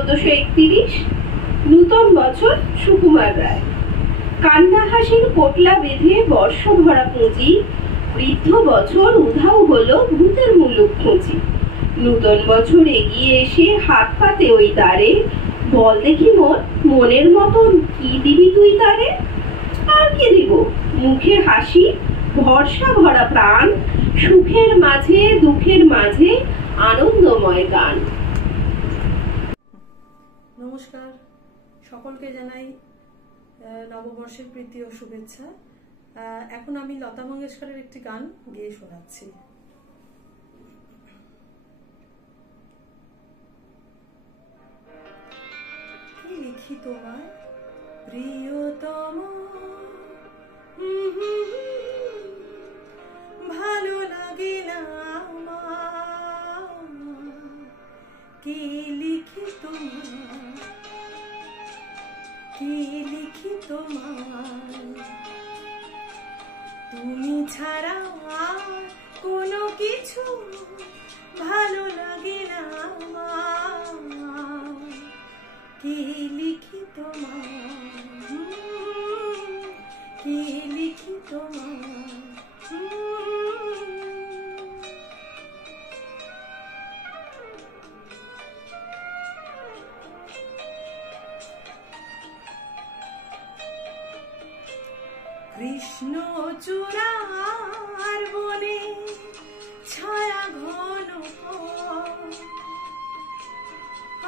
1431 নূতন বছর সুকুমার রায়। কান্না হাসির পোটলা বেঁধে বর্ষ ভরা পুঁজি, বৃদ্ধ বছর উধাও হলো ভূতের মুলুক খুঁজি। নূতন বছর এগিয়ে এসে হাত পাতে ওই দ্বারে, বল দেখি মনের মতন কি দিবি তুই তারে? আর কি দিব, মুখে হাসি, ভরসা ভরা প্রাণ, সুখের মাঝে দুঃখের মাঝে আনন্দময় গান। নমস্কার, সকলকে জানাই নববর্ষের প্রীতি ও শুভেচ্ছা। এখন আমি লতা মঙ্গেশকরের একটি গান গেয়ে শোনাচ্ছি। কি লিখি তোমায় প্রিয়তম, ভালো লাগে না আমার, কি লিখি তোমায়, কি লিখি তোমায়, তুমি ছাড়া আর কোনো কিছু ভালো লাগে না আমার, কি লিখি তোমায়, কি লিখি তোমায়। কৃষ্ণ চূড়ার বনে ছায়া ঘন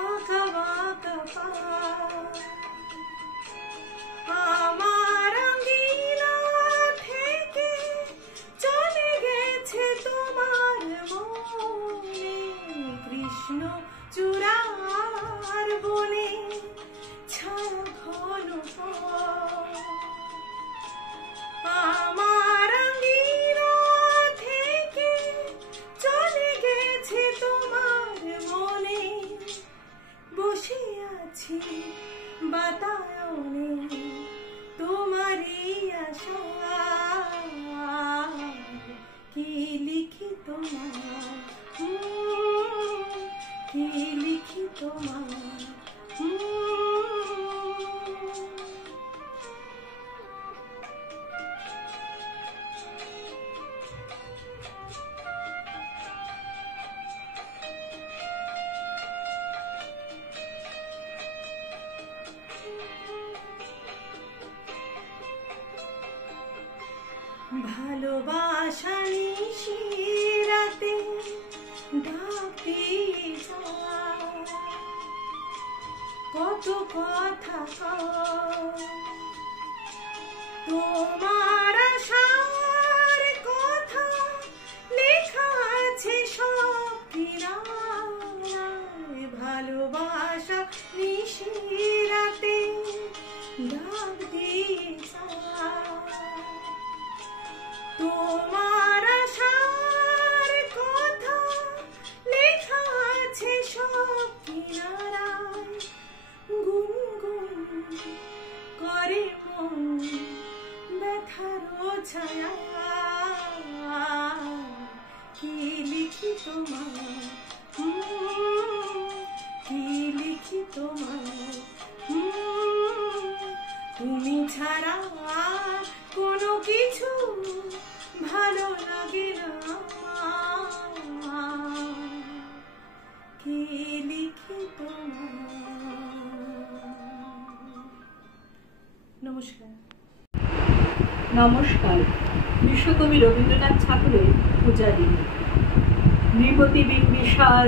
আঁকা বাঁকা আমার আঙ্গিনা থেকে চলে গেছে তোমার মনে, কৃষ্ণ চূড়ার বনে ছায়া ঘন আমার আঙ্গিনা থেকে চলে গেছে তোমার মনে, বসে আছি বাতায়নে তোমারই আশা, কি লিখি তোমার, কি লিখি তোমার। ভালোবাসা নিশিরাতে ডাকি কত কথা তোমার আশার কথা লেখা আছে সব কিনারায়, ভালোবাসা নিশিরাতে ডাক দিয়ে তোমার আশার কথা লেখা আছে সব কিনারায়, গুনগুন করে মন ব্যথার ছায়া, কি লিখি তোমার, কি লিখি তোমার, তুমি ছাড়া কোনো কিছু ভালো লাগে না আমার, কি লিখি তোমার। নমস্কার। নমস্কার। বিশ্বকবি রবীন্দ্রনাথ ঠাকুরের পূজারী। নৃপতি বিম্বিসার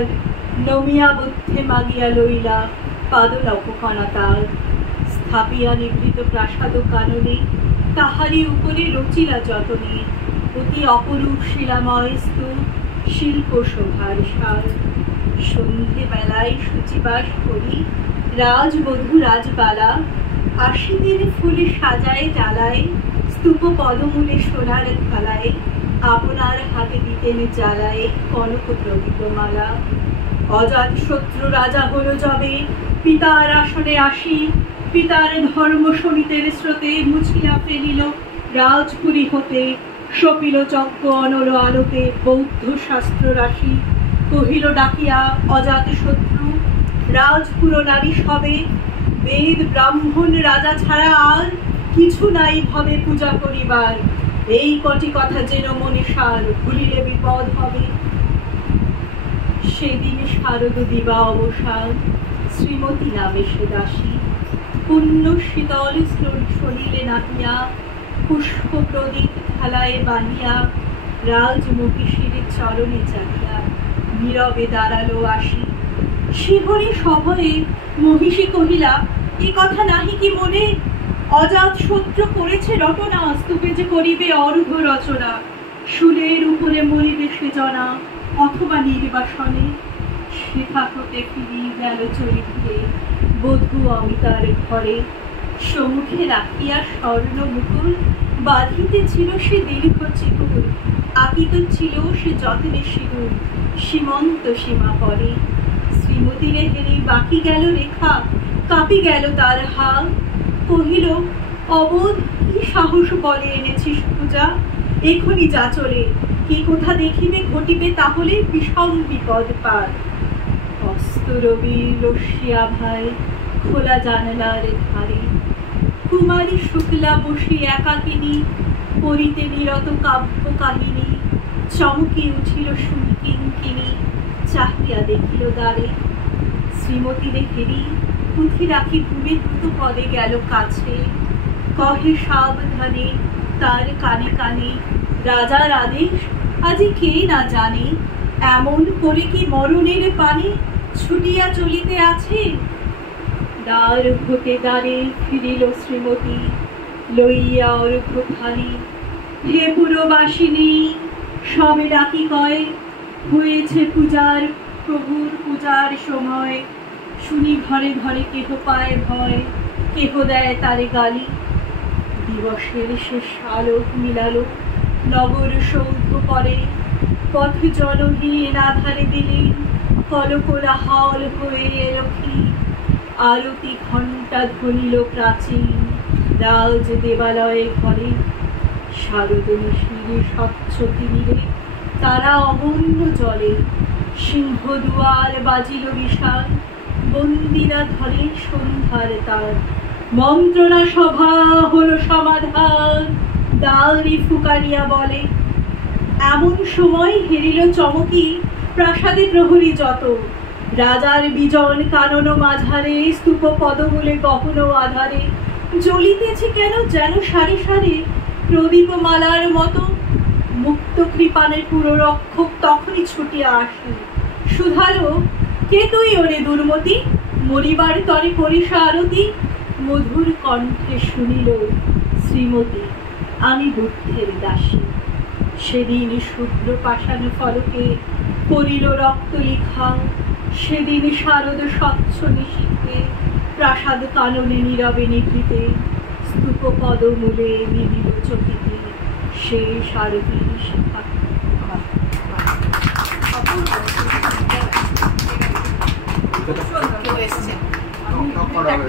নমিয়া বুদ্ধে মাগিয়া লইলা পাদলককণাতার, স্থাপিয়া নিভৃত প্রাসাদ কাননে তাহারি উপরে রচিলা যতনে, অতি অপরূপ শিলাময় স্তূপ শিল্প শোভার সার। সন্ধে বেলায় সূচিবাস করি রাজবধূ রাজবালা, আশিদের ফুল সাজায় ডালায় স্তূপ পদমূলে সোনার থালায়, আপনার হাতে দিতেন জ্বালায় কনক প্রদীপ মালা। অজাত শত্রু রাজা হল যবে পিতার আসনে আসি, পিতার ধর্ম শোনিতের স্রোতে মুছিয়া ফেলিল রাজপুরী হতে, সপিল যজ্ঞ অনল আলোতে বৌদ্ধ শাস্ত্র রাশি। কহিল ডাকিয়া অজাত শত্রু রাজপুর নারী সবে, বেদ ব্রাহ্মণ রাজা ছাড়া আর কিছু নাই ভবে পূজা করিবার, এই কটি কথা যেন মনে সার, ভুলিলে বিপদ হবে। সেদিন শারদ দিবা অবসান, শ্রীমতী নামে সে দাসী, পুণ্য শীতল শরীরে নাহিয়া পুষ্প প্রদীপ থালায় বানিয়া, রাজমহিষীর চরণে চাহিয়া নীরবে দাঁড়ালো আসি। শিহরে সভয়ে মহিষী কহিলা, এ কথা নাহি কি মনে, অজাত শত্রু করেছে রটনা, স্তূপে যে করিবে অর্ঘ রচনা, শুলের উপরে মরিবে সে জনা, অথবা নির্বাসনে সেথা হতে ফিরি গেল চরিত্রে বধূ অমিতার ঘরে। সম্মুখে রাখিয়া স্বর্ণ মুকুল বাঁধিতেছিল সে দীর্ঘ চিকুল, আকিত ছিল সে যত্নে সিঁদুর সীমন্ত সীমা পরে। শ্রীমতীরে হেরি বাকি গেল রেখা, কাঁপি গেল তার হাত, কহিল অবোধ কি সাহস বলে এনেছিস পূজা, এখনই যা চলে, কি কোথা দেখিবে ঘটিবে তাহলে বিষম বিপদ পার। অস্ত রবির রশ্মিয়া ভাই খোলা জানালার ধারে, কুমারী শুক্লা বসি একাকিনী পড়িতে নিরত কাব্য কাহিনী, চমকি উঠিল শুনি কিঙ্কিনী চাহিয়া দেখিল দ্বারে। শ্রীমতীরে হেরি পুঁথি রাখি ভূমি দ্রুত পদে গেল কাছে, কহে সাবধানে তার কানে কানে, রাজার আদেশ আজি কে না জানে, এমন করে কি মরণের পানে ছুটিয়া চলিতে আছে। দ্বার হতে দ্বারে ফিরিল শ্রীমতী লইয়া অর্ঘ থালি, হে পুরবাসিনী সবে ডাকি কয়, হয়েছে পূজার প্রভুর পূজার সময়। শুনি ঘরে ঘরে কেহ পায় ভয়, কেহ দেয় তারে গালি। দিবসের শেষ আলোক মিলালো নগর সৌধ পরে, পথ জনহীন আধারে দিলেন কলকোলাহল হয়ে এলকি। আরতি ঘণ্টা ধ্বনিল প্রাচীন রাজ দেবালয়ে ঘরে, শারদনী শিরে স্বচ্ছ তিমিরে তারা অমূল্য জলে। সিংহ দুয়ার বাজিল বিশাল, বন্দিরা ধরে সন্ধ্যার তার, মন্ত্রণা সভা হলো সমাধান, দাঁড়ি ফুকারিয়া বলে। এমন সময় হেরিল চমকি প্রাসাদে প্রহরী যত, রাজার বিজন কানন মাঝারে স্তূপ পদমূলে গহন আধারে, জ্বলিতেছে কেন যেন সারি সারি প্রদীপমালার মতো। মুক্ত কৃপানের পুররক্ষক তখনই ছুটিয়া আসে, শুধালো কে তুই ওরে দুর্মতি, মরিবার তরে করিস আরতি। মধুর কণ্ঠে শুনিল শ্রীমতী আমি বুদ্ধের দাসী। সেদিন শুভ্র পাষাণ ফলকে পড়িল রক্ত লিখা, সেদিন শারদ স্বচ্ছ নিশীথে প্রাসাদ কাননে নীরবে নিভৃতে, স্তূপ পদমূলে নিবিল চকিতে সে শারদীর শিখা। প্রাণ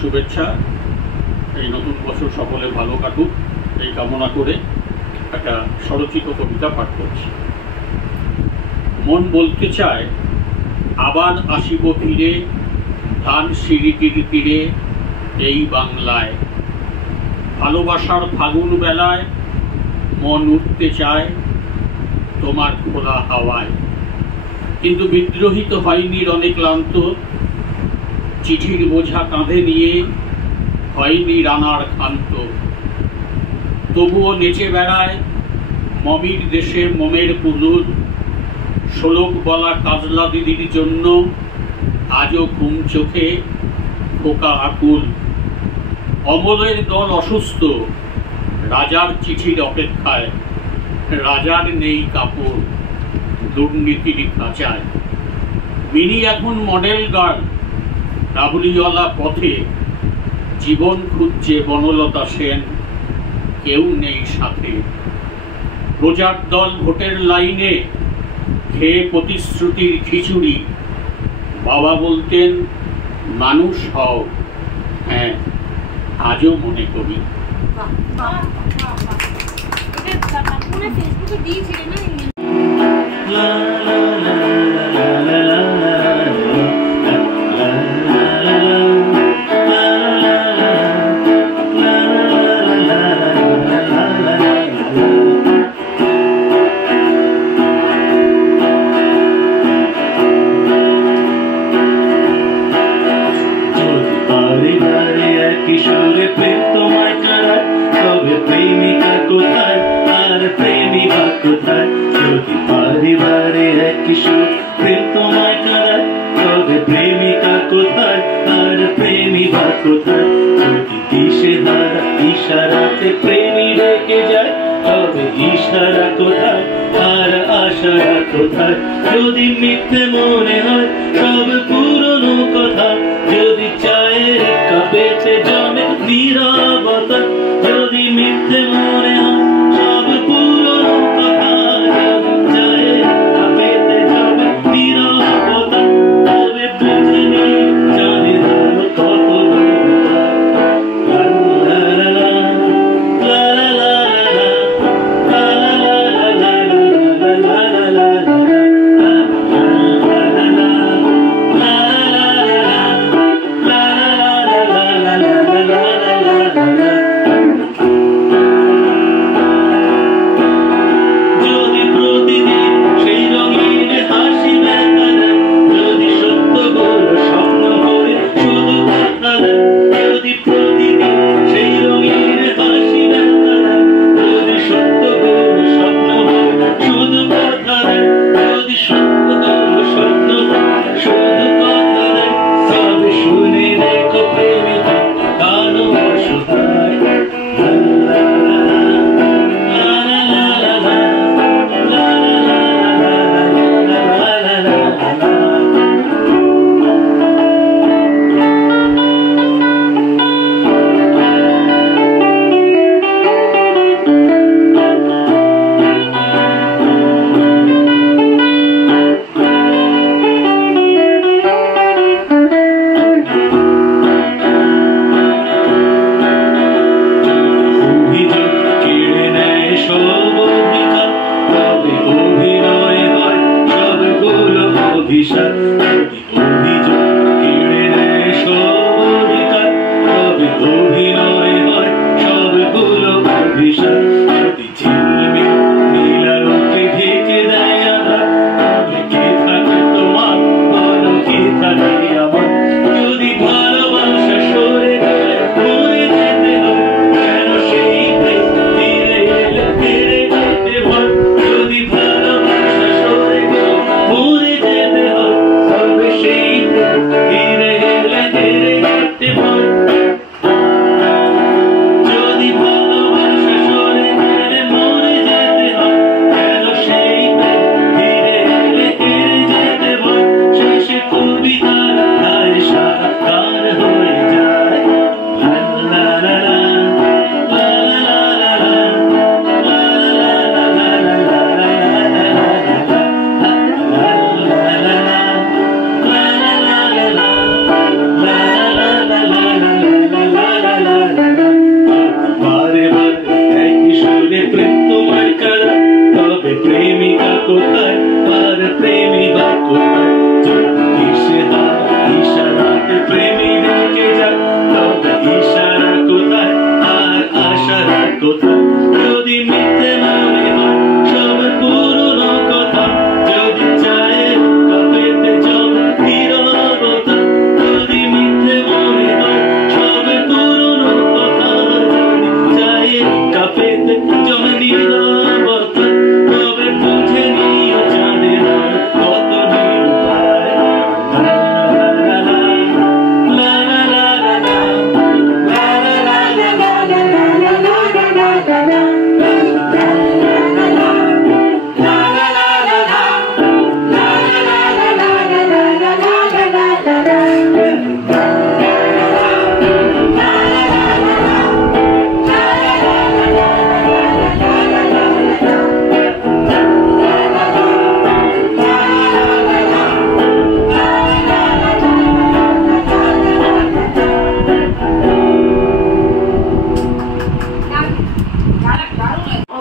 শুভেচ্ছা। এই নতুন বছর সকলে ভালো কাটুক এই কামনা করে একটা স্বরচিত কবিতা পাঠ করছি। মন বলতে চায় আবার আসিব ফিরে ধান সিঁড়িটির তীরে এই বাংলায়। ভালোবাসার ফাগুন বেলায় মন উঠতে চায় তোমার খোলা হাওয়ায়। কিন্তু বিদ্রোহিত হয়নি রণে ক্লান্ত, চিঠির বোঝা কাঁধে নিয়ে হয়নি রানার ক্ষান্ত। তবুও নেচে বেড়ায় মমির দেশে মোমের পুলুর, শোলক বলা কাজলা দিদির জন্য আজও ঘুম চোখে খোকা আকুল। অমলের দল অসুস্থ রাজার চিঠির অপেক্ষায়, রাজার নেই কাপড় দুর্নীতির কাঁচায়। মিনি এখন মডেল গার্ল রাবড়িওয়ালা পথে, জীবন খুঁজছে বনলতা সেন কেউ নেই সাথে। প্রজার দল ভোটের লাইনে খেয়ে প্রতিশ্রুতির খিচুড়ি, বাবা বলতেন মানুষ হও, হ্যাঁ আজও মনে করি। ফেসবুকে দিয়েছিলেন না? কিশোরে প্রেম তোমায় কারায়, তবে প্রেমিকা কোথায় আর প্রেমিকা কোথায়? যদি পারিবারে এক কিশোর প্রেম তোমায় কারায়, তবে প্রেমিকা কোথায় আর প্রেমিকা কোথায়? যদি দিশে দ্বারা ইশারাতে প্রেমী রেখে যায়, তবে ইশারা কোথায় আর আশারা কোথায়? যদি মিথ্যে মনে হয় সব পুরনো কথা, যদি চায়ের কাপেতে জমে নীরবতা, যদি মিথ্যে মনে হয় সব পুরনো কথা, যদি চায়ের কাপেতে জমে নীরবতা, তবে বুঝিনি জানি ধরো কত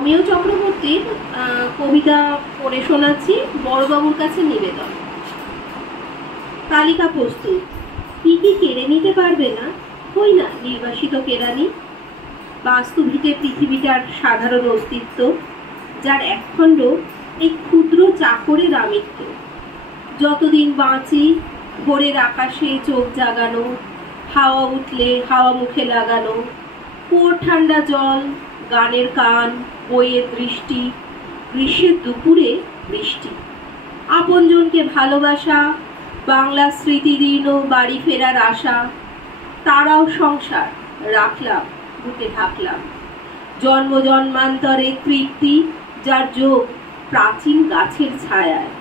অমিয় চক্রবর্তীর কবিতা পড়ে শোনাচ্ছি। বড়বাবুর কাছে নিবেদন। তালিকা প্রস্তুত। কি কি কেড়ে নিতে পারবে না, হই না নির্বাসিত কেরানি। বাস্তুভিটে পৃথিবীটার সাধারণ অস্তিত্ব, যার একখণ্ড এই ক্ষুদ্র চাকরের আমিত্ব। যতদিন বাঁচি ভোরের আকাশে চোখ জাগানো, হাওয়া উঠলে হাওয়া মুখে লাগানো, কুয়োর ঠান্ডা জল, গানের কান, বইয়ের দৃষ্টি, গ্রীষ্মের দুপুরে বৃষ্টি, আপনজনকে ভালোবাসা, বাংলা স্মৃতিদীর্ণ বাড়ি ফেরার আশা। তারাও সংসার রাখলাম বুকে ঢাকলাম, জন্ম জন্মান্তরে তৃপ্তি, যার যোগ প্রাচীন গাছের ছায়ায়,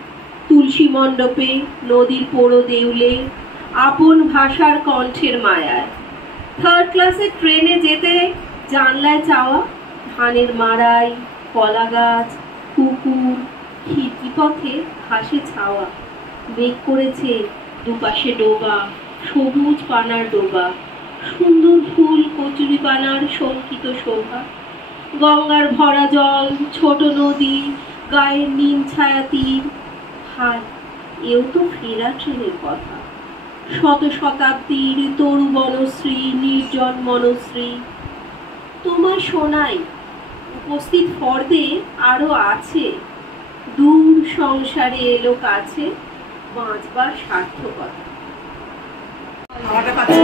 তুলসী মণ্ডপে, নদীর পোড়ো দেউলে, আপন ভাষার কণ্ঠের মায়ায়। থার্ড ক্লাসের ট্রেনে যেতে জানলায় চাওয়া, ধানের মাড়াই, কলা গাছ, পুকুর, খিড়কি পথে ঘাসে ছাওয়া। মেঘ করেছে দুপাশে ডোবা, সবুজ পানার ডোবা, সুন্দর ফুল কচুরি পানার শঙ্কিত শোভা। গঙ্গার ভরা জল, ছোট নদী, গায়ের নিম ছায়া তীর। হায়, এও তো ফেরা ট্রেনের কথা। শত শতাব্দীর তরু বনশ্রী, নির্জন মনশ্রী। তোমার শোনাই উপস্থিত ফর্দে আরো আছে, দূর সংসারে এলো কাছে, বাঁচবার সার্থকতা। খাওয়াটা পাচ্ছি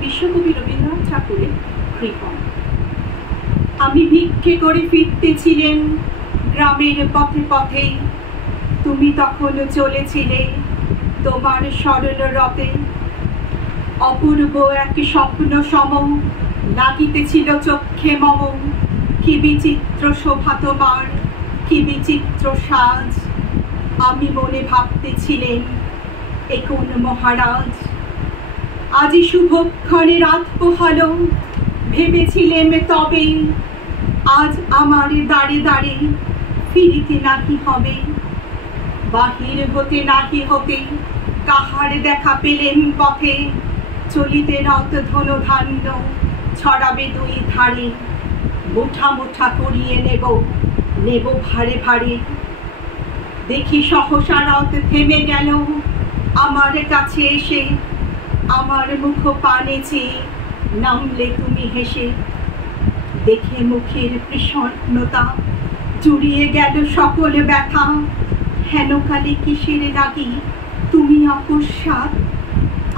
বিশ্বকবি রবীন্দ্রনাথ ঠাকুরের কৃপণ। আমি ভিক্ষে করে ফিরতেছিলেন গ্রামের পথে পথে, তুমি তখন চলেছিলে তোমার সরল রথে। অপূর্ব এক স্বপ্ন সম লাগিতেছিল চক্ষে মম, কি বিচিত্র শোভা তোমার, কি বিচিত্র সাজ। আমি মনে ভাবতেছিলেন এ কোন মহারাজ। আজি শুভক্ষণে রাত পোহালো, ভেবেছিলেন তবে আজ আমার দাঁড়ে দাঁড়ে ফিরিতে নাকি হবে। বাহির হতে নাকি হতে কাহার দেখা পেলেন পথে, চলিতে রত ধনু ধান্য ছড়াবে দুই ধারে, মুঠা মুঠা করিয়ে নেব নেব ভারে ভারে। দেখি সহসা রথ থেমে গেল আমার কাছে এসে, আমার মুখ পানে চেয়ে নামলে তুমি হেসে। দেখে মুখের বিষণ্ণতা জুড়িয়ে গেল সকল ব্যথা, হেন কালে কিসের লাগি তুমি অকস্মাৎ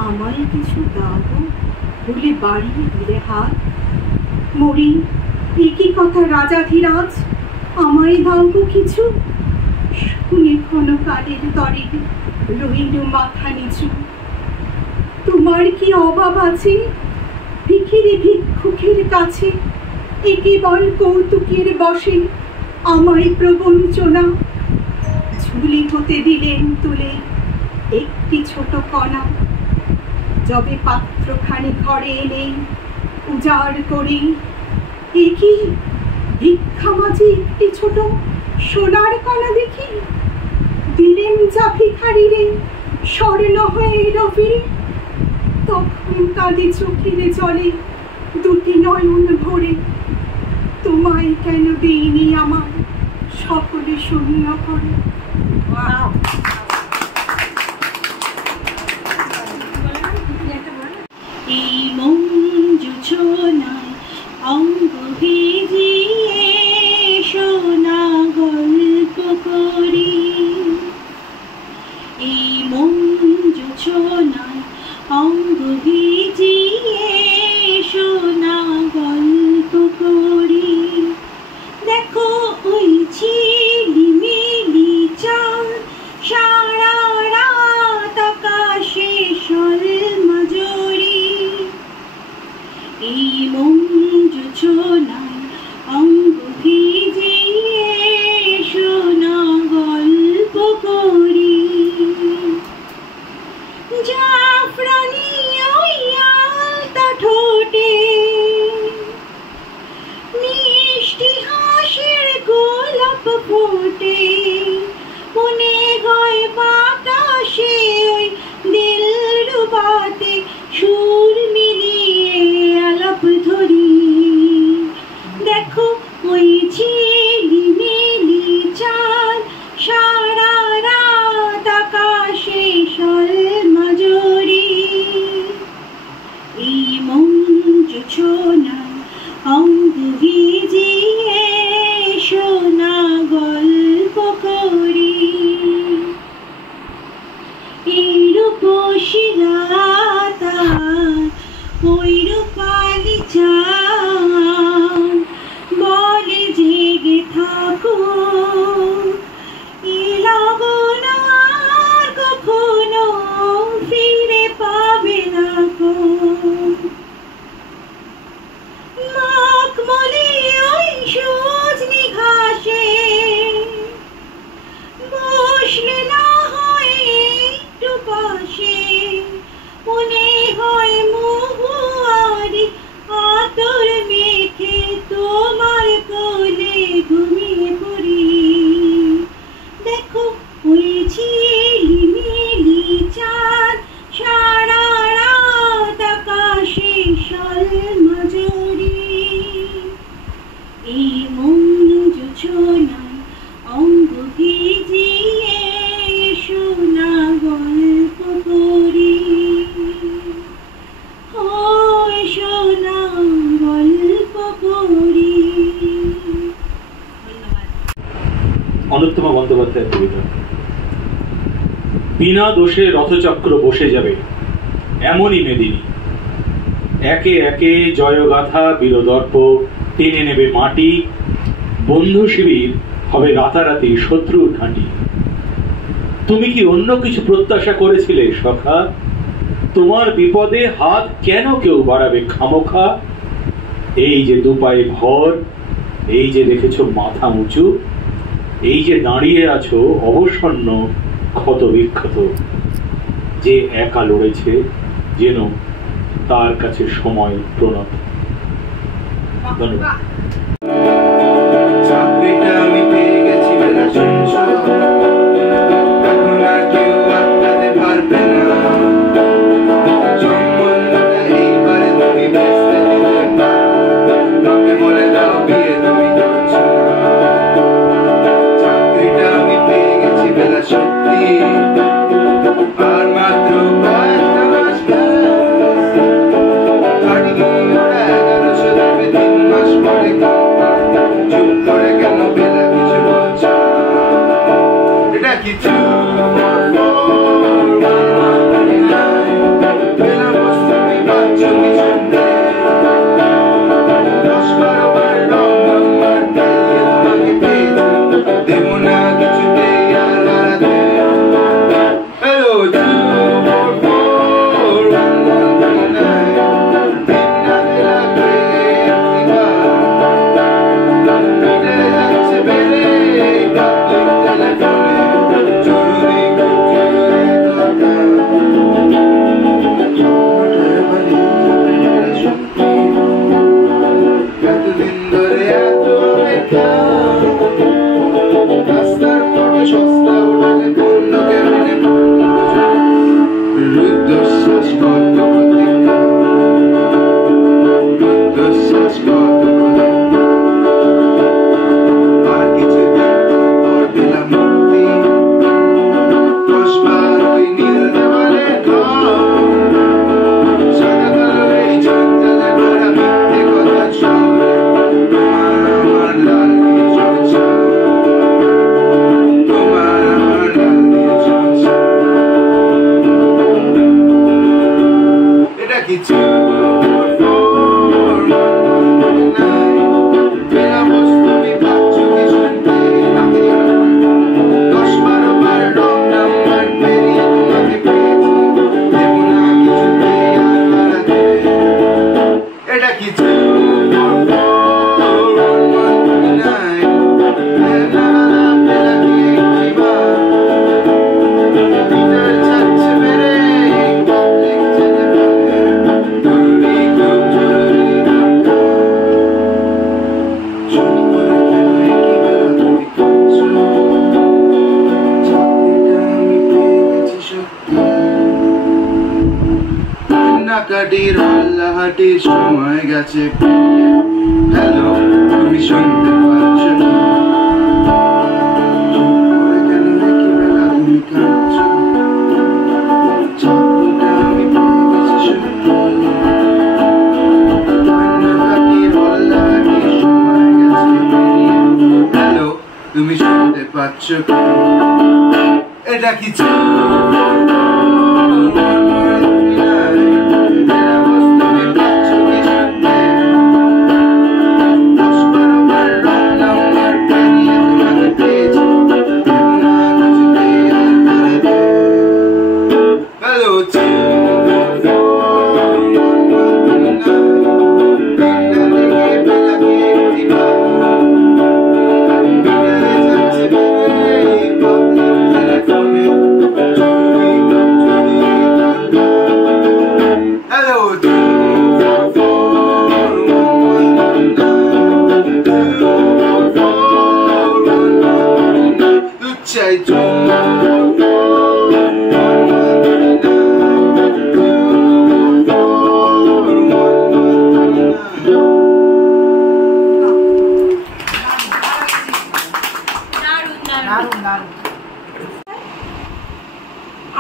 আমায় কিছু দাও বলে বাড়িয়ে দিলে হাত। মরি একই কথা রাজাধিরাজ, আমায় দাও গো কিছু। শুনে ক্ষণকালের তরে রইল মাথা নিচু। তোমার কি অভাব আছে ভিখিরি ভিক্ষুকের কাছে, এ কেবল কৌতুকের বসে আমায় প্রবঞ্চনা। ঝুলি হতে দিলেন তুলে একটি ছোট কণা, যবে পাত্রখানি ঘরে এনে উজাড় করি, এ কি ভিক্ষা মাঝে একটি ছোট সোনার কণা দেখি। দিলেন যা ভিখারিরে স্বর্ণ হয়ে এলো ফিরে, তখন কাঁদে চোখের জলে দুটি নয়ন ভরে। তোমায় কেন দিইনি আমার সকলে শূন্য করে। এই মঞ্জু ছোনায় অঙ্গ ভিজিয়ে সোনা গল্প করি। এই মঞ্জু ছোনায় অঙ্গ ভিজিয়ে সোনা গল্প করি। দেখো ওই ঝিলিমিলি চাঁদ সারা রাত আকাশে সলমজরি। এই মঞ্জু ছোনায় অঙ্গ ভিজিয়ে সোনা গল্প করি। জাফরানি ওই আলতা ঠোঁটে মিষ্টি হাসির গোলাপ ফোটে, মনে হয় বাতাসে ওই দিলরুবাতে সুর মিলিয়ে আলাপ ধরি। দেখো ওই ঝিলিমিলি চাঁদ সারা রাত আকাশে সলমজরি। এই মঞ্জু ছোনায় অঙ্গ ভিজিয়ে সোনা গল্প করি। এই রূপসী রাত ওই রূপালি চাঁদ বলে জেগে থাকো, এই লগন আর কখনো ফিরে পাবে না গো। মখমলি ওই সজনি ঘাসে বসলে না হয় একটু পাশে, মনে হয় মহুয়ারি আতর মেখে তোমার কোলে ঘুমিয়ে পড়ি। দেখো ওই ঝিলিমিলি চাঁদ সারা রাত আকাশে সলমজরি। এই মঞ্জু ছোনায় অঙ্গ ভিজিয়ে সোনা গল্প করি। ওই সোনা গল্প করি। ধন্যবাদ। অনুত্তমা বন্দ্যোপাধ্যায়ের কবিতা। বিনা দোষে রথচক্র বসে যাবে এমনই মেদিনী, একে একে জয়গাথা বীরদর্প টেনে নেবে মাটি। বন্ধু শিবির হবে রাতারাতি শত্রুর ঘাঁটি। তুমি কি অন্য কিছু প্রত্যাশা করেছিলে সখা? তোমার বিপদে হাত কেন কেউ বাড়াবে খামোখা? এই যে দুপায়ে ভর, এই যে দেখেছ মাথা উঁচু, এই যে দাঁড়িয়ে আছো অবসন্ন ক্ষত বিক্ষত, যে একা লড়েছে যেন তার কাছে সময় প্রণত। ধন্যবাদ। চাকরিটা আমি পেয়ে গেছি বেলা শুনছো, এখন আর কেউ আটকাতে পারবে না। সম্বন্ধ কি বেলা বস্তু ভাবছো কি শুনতে 10-12 বার রং নাম্বার পেরিয়ে তোমাকে পেয়েছি দেব না কিছুতে আর হারাতে এটা কি কাটির হাল্লাহাটির সময় গেছে হ্যালো তুমি শুনতে পাচ্ছ কেন একই বেলা তুমি কাঁদছো চাকরিটা আমি পেয়ে গেছি সত্যি কাটির হাল্লাহাটির সময় গেছে হ্যালো তুমি শুনতে পাচ্ছ এটা কি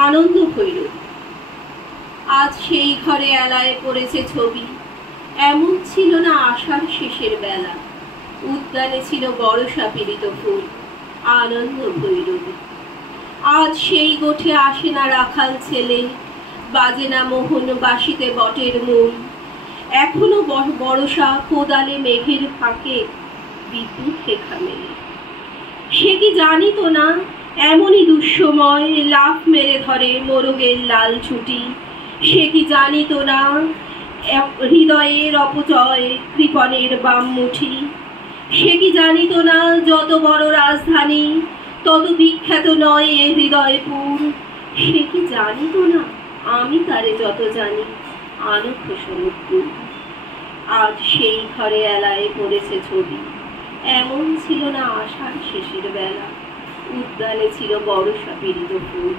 আনন্দ ভৈরবী। আজ সেই ঘরে এলায় পড়েছে ছবি, এমন ছিল না আষাঢ় শেষের বেলা, উদ্যানে ছিল বর্ষা পীড়িত ফুল, আনন্দ ভৈরবী। আজ সেই গোঠে আসে না রাখাল ছেলে, বাজে না মোহন বাসিতে বটের মূল, এখনো বর্ষা কোদালে মেঘের ফাঁকে বিদ্যুৎ রেখা মেলে। সে কি জানিত না এমনই দুঃসময় লাফ মেরে ধরে মোরগের লাল ছুটি, সে কি জানিত না হৃদয়ের অপচয় কৃপণের বাম মুঠি, সে কি জানিত না যত বড় রাজধানী তত বিখ্যাত নয় এ হৃদয়পুর, সে কি জানিত না আমি তারে যত জানি আনন্দ সমুদ্র। আজ সেই ঘরে এলায় পড়েছে ছবি, এমন ছিল না আষাঢ় শেষের বেলা, উদ্যানে ছিল বর্ষা পীড়িত ফুল,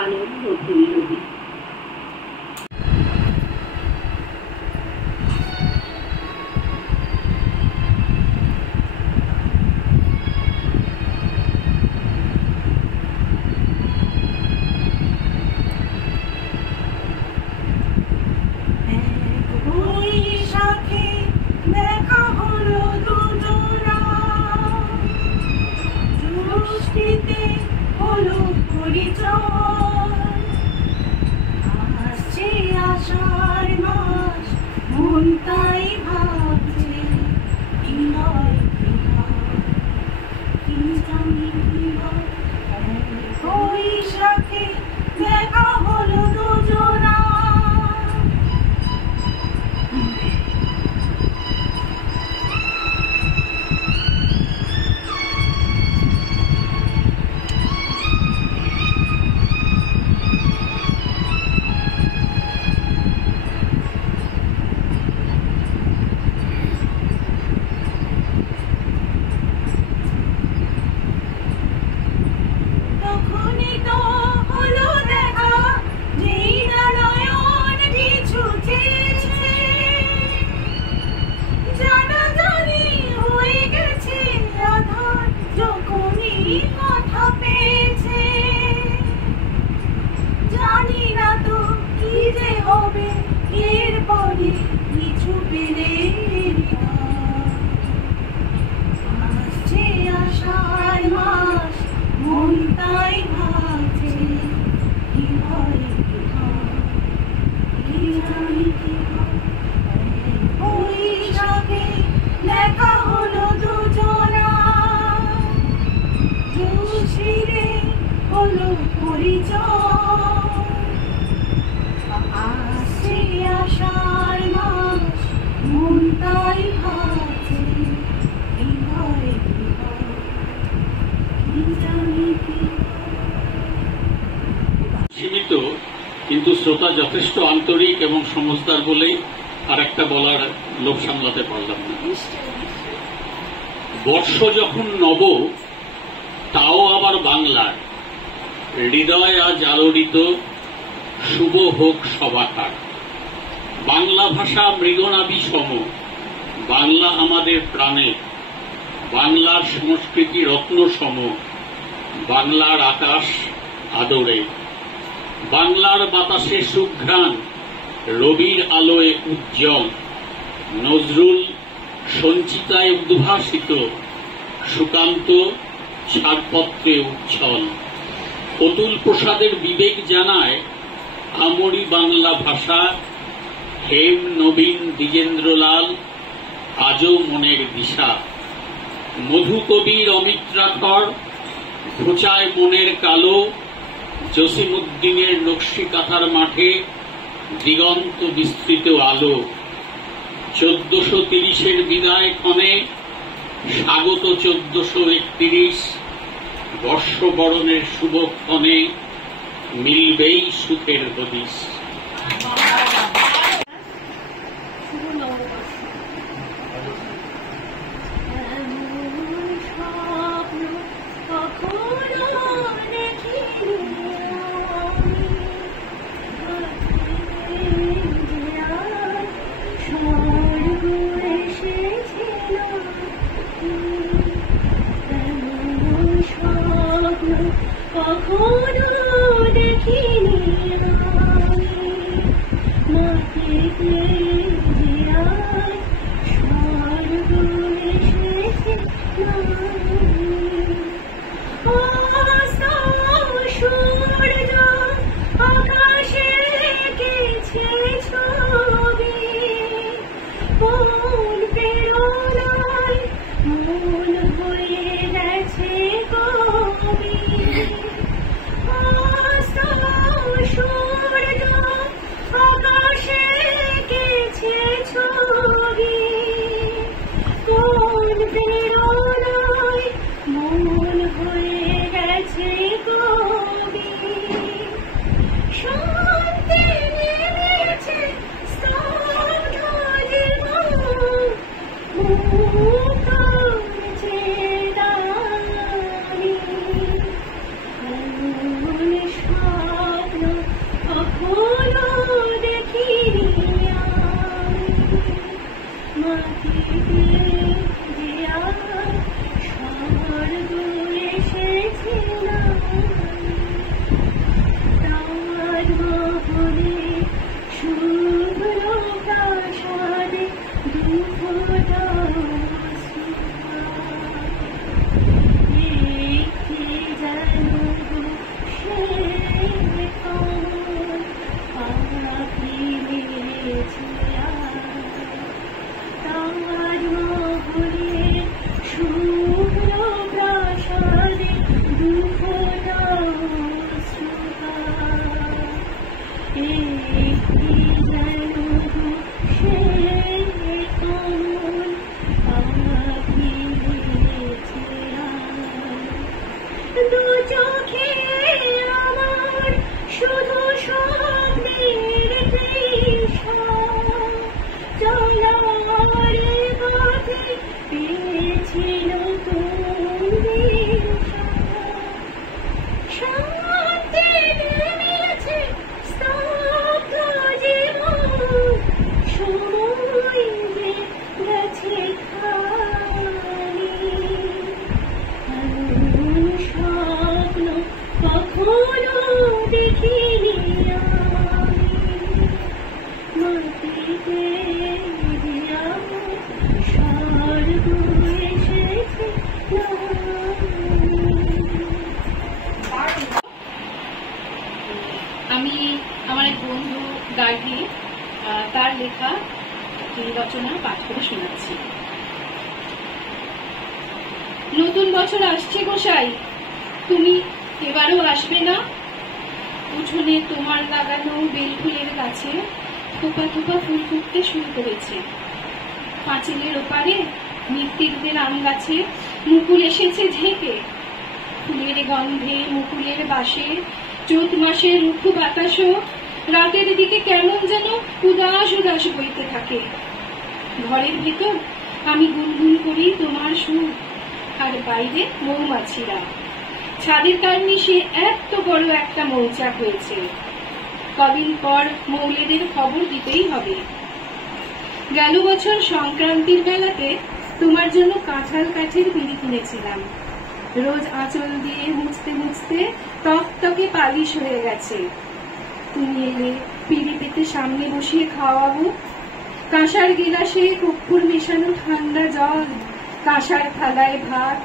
আনন্দ ভৈরবী। যথেষ্ট আন্তরিক এবং সমজদার বলেই আর একটা বলার লোভ সামলাতে পারলাম না। বর্ষ যখন নব, তাও আবার বাংলায়, হৃদয় আজ আলোড়িত, শুভ হোক সবাকার। বাংলা ভাষা মৃগনাভি সম, বাংলা আমাদের প্রাণে, বাংলার সংস্কৃতি রত্ন সম, বাংলার আকাশ আদরে। বাংলার বাতাসে সুঘ্রাণ, রবির আলোয় উজ্জ্বল, নজরুল সঞ্চিতায় উদ্ভাসিত, সুকান্ত ছাড়পত্রে উচ্ছল। অতুল প্রসাদের বিবেক জানায়, আমরি বাংলা ভাষা, হেম নবীন দ্বিজেন্দ্রলাল আজও মনের দিশা। মধু কবির অমিত্রাক্ষর ঘোচায় মনের কালো, জসিমউদ্দিনের নকশি কাঁথার মাঠে দিগন্ত বিস্তৃত আলো। 1430 বিদায় ক্ষণে স্বাগত 1431, বর্ষবরণের শুভক্ষণে মিলবেই সুখের হদিস। আমি আমার এক বন্ধু গার্গী তার লেখা রচনা পাঠ করে শোনাচ্ছি। নতুন বছর আসছে গোসাই, তুমি এবারও আসবে না? উঠোনে তোমার লাগানো বেলফুলের গাছে থোপা থোপা ফুল ফুটতে শুরু করেছে। পাঁচিলের ওপারে মৃত্তিকদের আম গাছে মুকুল এসেছে ঝেঁকে। ফুলের গন্ধে মুকুলের বাসে চৈত মাসের রুক্ষ বাতাসও রাতের দিকে কেমন যেন উদাস উদাস বইতে থাকে। ঘরের ভিতর আমি গুনগুন করি তোমার সুর, আর বাইরে মৌমাছিরা। ছাদের কার্নিশে এত বড় একটা মৌচাক হয়েছে। কদিন পর মৌলেদের খবর দিতেই হবে। গেল বছর সংক্রান্তির বেলাতে তোমার জন্য কাঁঠাল কাঠের বিড়ি কিনেছিলাম। রোজ আঁচল দিয়ে মুছতে মুছতে টকটকে পালিশ হয়ে গেছে। তুমি এলে পিড়ি পেতে সামনে বসিয়ে খাওয়াবো। কাঁসার গিলাসে কর্পূর মেশানো ঠান্ডা জল, কাঁসার থালায় ভাত,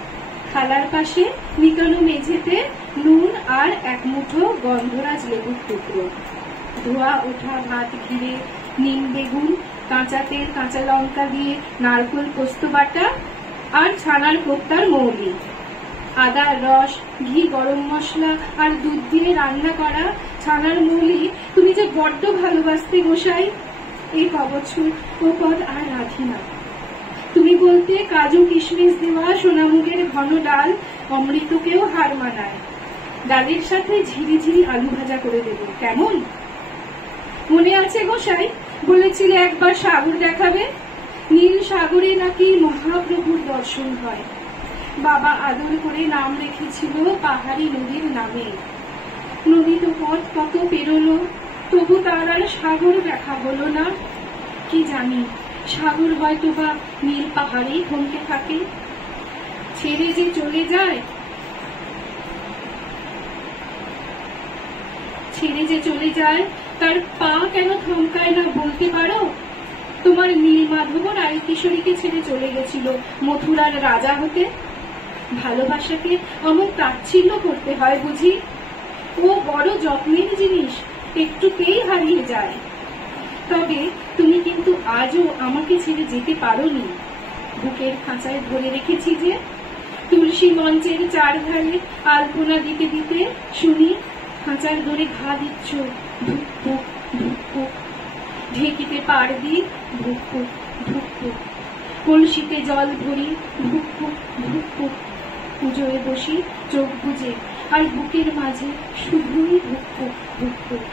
থালার পাশে নিকানো মেঝেতে নুন আর এক মুঠো গন্ধরাজ লেবুর টুকরো। ধোয়া ওঠা ভাত ঘিরে নিম বেগুন, কাঁচা তেল, কাঁচা লঙ্কা দিয়ে নারকেল পোস্ত বাটা আর ছানার কোপ্তার মৌলি, আদার রস, ঘি, গরম মশলা আর দুধ দিয়ে রান্না করা ছানার মৌলি তুমি যে বড্ড ভালোবাসতে গোসাই। এই কবছর ও পদ আর রাখি না। তুমি বলতে কাজু কিশমিশ দেওয়া সোনামুগের ঘন ডাল অমৃতকেও হার মানায়। ডালের সাথে ঝিরিঝিরি আলু ভাজা করে দেবো, কেমন? মনে আছে গোসাই, বলেছিলে একবার সাগর দেখাবে। নীল সাগরে নাকি মহাপ্রভুর দর্শন হয়। বাবা আদর করে নাম রেখেছিল পাহাড়ি নদীর নামে। নদী তো পথ কত পেরোলো, তবু তার আর সাগর দেখা হলো না। কি জানি, সাগর হয়তো বা নীল পাহাড়েই থমকে থাকে। ছেড়ে যে চলে যায়, তার পা কেন থমকায় না বলতে পারো? তোমার নীলমাধব রায় কিশোরীকে ছেড়ে চলে গেছিল মথুরার রাজা হতে। ভালোবাসাকে অমন তাচ্ছিল্য করতে হয় বুঝি? ও বড় যত্নের জিনিস, একটুতেই হারিয়ে যায়। তবে তুমি কিন্তু আজও আমাকে ছেড়ে যেতে পারোনি। বুকের খাঁচায় ধরে রেখেছি যে। তুলসী মঞ্চের চারধারে আলপনা দিতে দিতে শুনি খাঁচার দরে ঘা দিচ্ছ, ধুকপুক ধুকপুক। ঢেকিতে পাড় দিই, ধুকপুক ধুকপুক। কলসিতে জল ভরি, ধুকপুক ধুকপুক। পুজোয় বসি চোখ বুজে, আর বুকের মাঝে শুধুই ধুকপুক ধুকপুক।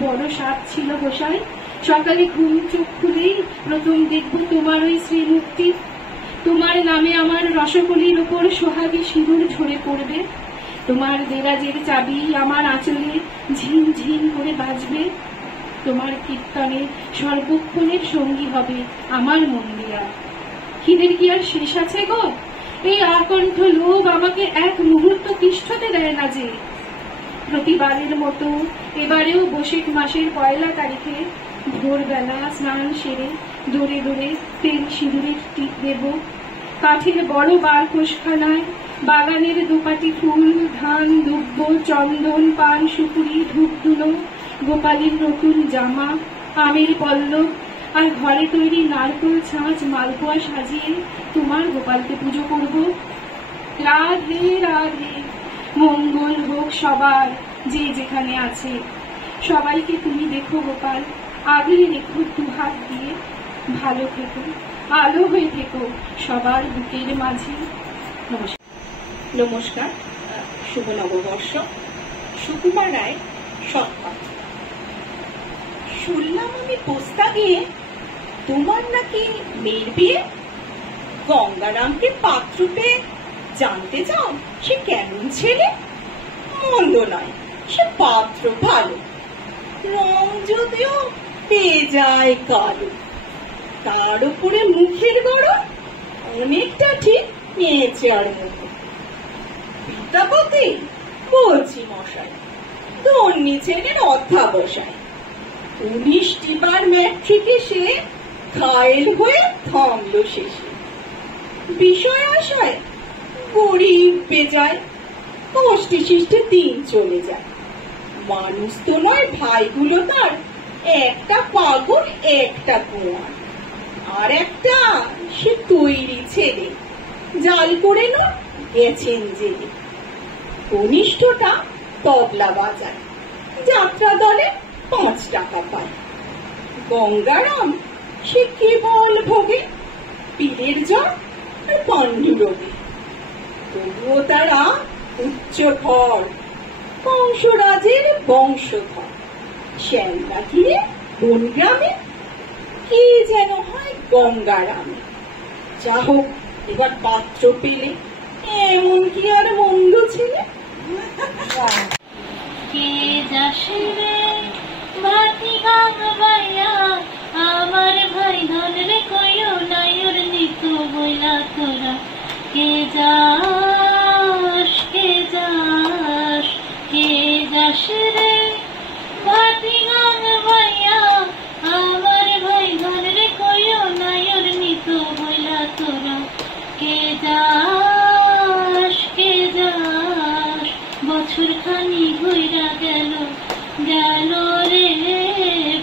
বড় স্বাদ ছিল গোসাই, সকালে ঘুম চোখ খুলেই প্রথম দেখব তোমার ওই শ্রীমূর্তি। তোমার নামে আমার রসকলির ওপর সোহাগী সিঁদুর ঝরে পড়বে। তোমার দেরাজের চাবি আমার আঁচলে ঝিন ঝিন করে বাজবে। তোমার কীর্তনে সর্বক্ষণের সঙ্গী হবে আমার মন্দিরা। খিদের কি আর শেষ আছে গো? এই আকণ্ঠ লোভ আমাকে এক মুহূর্ত তিষ্ঠতে দেয় না যে। প্রতিবারের মতো এবারেও বৈশাখ মাসের 1 তারিখে ভোরবেলা স্নান সেরে দৌড়ে দৌড়ে তেল সিঁদুরের টিপ দেব। কাঠের বড় বারকোষখানায় বাগানের দুপাটি ফুল, ধান, দুব্ব, চন্দন, পান, সুপুরি, ধূপধুনো, গোপালের নতুন জামা, আমের পল্লব আর ঘরে তৈরি নারকেল ছাঁচ মালপোয়া সাজিয়ে তোমার গোপালকে পুজো করব। রাধে রাধে, মঙ্গল হোক সবার, যে যেখানে আছে। সবাইকে তুমি দেখো গোপাল, আগলে রেখো দুহাত দিয়ে। ভালো থেকো, আলো হয়ে থেকো সবার বুকের মাঝে। নমস্কার। নমস্কার, শুভ নববর্ষ। সুকুমার রায়, সৎপাত্র। শুনলাম আমি পোস্তা গিয়ে তোমার নাকি মেয়ের বিয়ে। গঙ্গারামকে পাত্র পেয়ে জানতে চাও সে কেমন ছেলে? মন্দ নয়, সে পাত্র ভালো, রং যদিও পেয়ে যায় কালো। তার উপরে মুখের গড়ন অনেকটা ঠিক মেয়েচার মতো। বিদ্যাপতি বলছি মশাই, ধন্যী ছেলের অধ্যাবসায়। 19টি বার ম্যাট্রিকে সে ঘায়েল হয়ে থামলো শেষে। বিষয় আশায় গরিব বেজায়, কষ্টে শিষ্টে দিন চলে যায়। মানুষ তো নয় ভাইগুলো তার, একটা পাগল একটা কুয়ার, আর একটা সে তৈরি ছেলে। জাল করে না গেছেন জেলে। কনিষ্ঠটা তবলা বাজায়, যাত্রা দলে 5 টাকা পায়। গঙ্গারাম সে কেবল ভোগে পীরের জ্বর আর পাণ্ডুরোগে। তবুও তারা উচ্চধর, কংসরাজের বংশধর। শ্যামলাঠিরে কোন গ্রামে? কে যেন হয় গঙ্গারামে। যা হোক, এবার পাত্র পেলে, এমন কি আর মন্দ ছেলে। কে যাসে রে ভাতি গান বাইয়া, আমার ভাই ধন রে কইও নাইর নিত বইলা তোরা। কে যাস, কে যাস, কে যাস রে ভাতি গান বাইয়া, আমার ভাই ধন রে কইও নাইর নিত বইলা তোরা। কে যাস, কে যাস, বছর খানি ঘুইরা গেল, গেল রে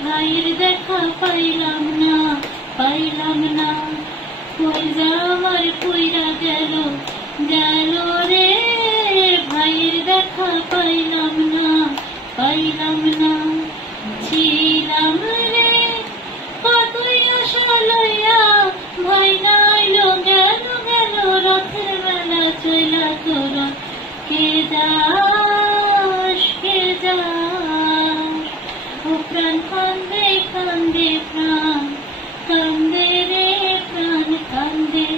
ভাইয়ের দেখা পাইলাম না, পাইলাম না। কই যা আমার কইরা গেল, গেল রে ভাইয়ের দেখা পাইলাম না, পাইলাম না। ছিলাম রে কতই আশা লইয়া, ভাই নাইলো গেল, গেল রথের মেলা চইলা তোরা। কে যাস, কে যাস, ও প্রাণ কান্দে কান্দে, প্রাণ কান্দে রে প্রাণ কান্দে।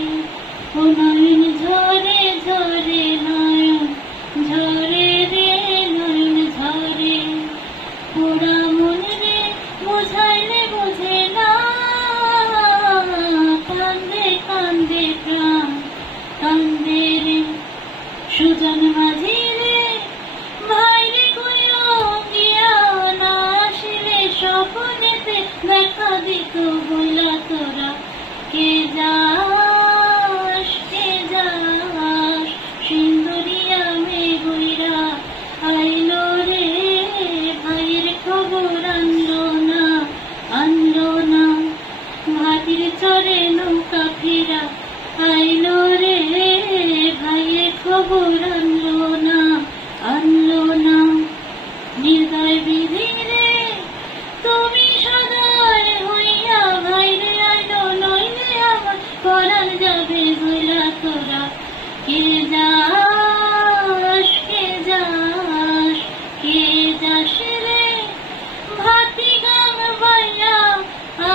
ও নয়ন ঝরে ঝরে, নয়ন ঝরে রে নয়ন ঝরে। পোড়া মন রে বোঝাইলে বোঝে না, কান্দে কান্দে প্রাণ কান্দে রে। সুজন মাঝি রে ভাই রে কইও গিয়া, না আসিলে স্বপ্নেতে দেখা দিত বইলা তোরা। কে যাস, কে যাস, সিন্দুরিয়া মেঘইরা আইলো রে ভাইয়ের খবর আনলো না, আনলো না। ভাটির চরে নৌকা ফিরা আইলো রে ভাইয়ের খবর আনলো না, আনলো না। নির্দয় বিধি রে তুমি সদয় হইয়া, ভাইরে আইলো নইলে আমার পরাণ যাবে বইলা তোরা। কে যাস, কে যাস, কে যাস রে ভাতি গান বাইয়া,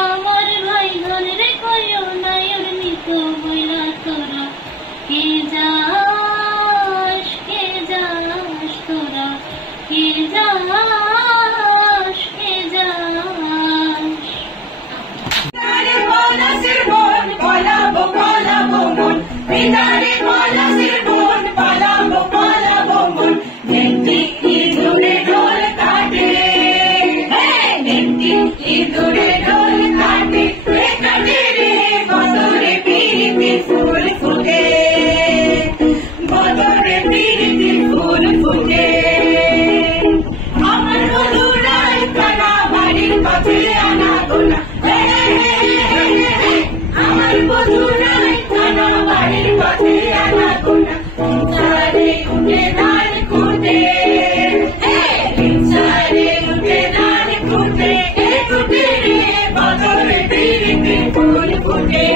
আমার ভাই ধন রে কইও নাইর নিত বইলা তোরা। কে যাস, কে যাস তোরা, কে যাস, কে যাস। পিতারে পলাশের বন পালাবো পালাবো মন, পিতারে পলাশের বন পালাবো পালাবো মন। নেত্রী ইঁদুরে ঢোল কাটে, নেত্রী ইঁদুরে ঢোল কাটে, কাটে রে বদরে পিরিতি ফুল ফুটে, বদরে পিরিতি ফুল ফুটে। আমার মধুরাই কানা বাড়ির পথে আনা গোনা, আমার মধুরাই কানা বাড়ির পথে আনা গোনা। চারে উঠে ধান কুটে, চারে উঠে ধান কুটে, কুটে রে বদরে পিরিতি ফুল ফুটে।